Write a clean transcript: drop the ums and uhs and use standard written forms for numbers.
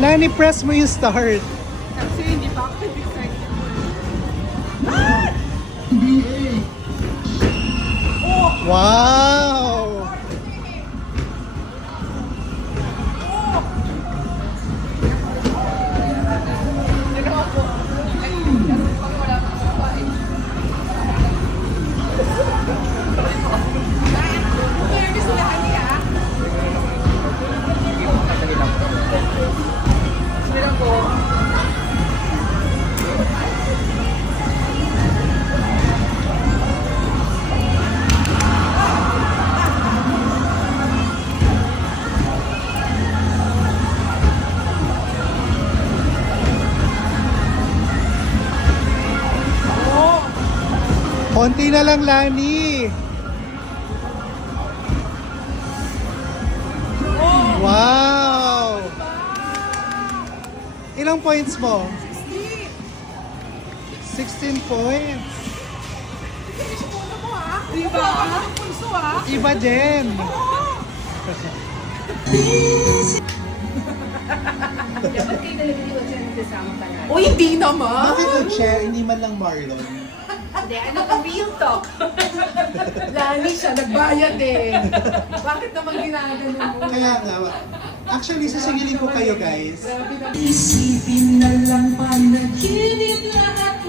Lani, press mo yung start. Kasi hindi pa ako excited. Wow! Konti na lang, Lani. Wow! Ilang points mo? 16 points. Diba? Pulso ah. Iba din. Dapat kayo talaga di Oche nagsasama palagi. O hindi naman. Bakit Oche, hindi man lang Marlon? Hindi, ano ka real talk? Lani siya, nagbayad eh. Bakit naman ginagano mo? Kaya nga, actually, sasingilin ko kayo guys. Grabe na. Isipin na lang panaginip lahat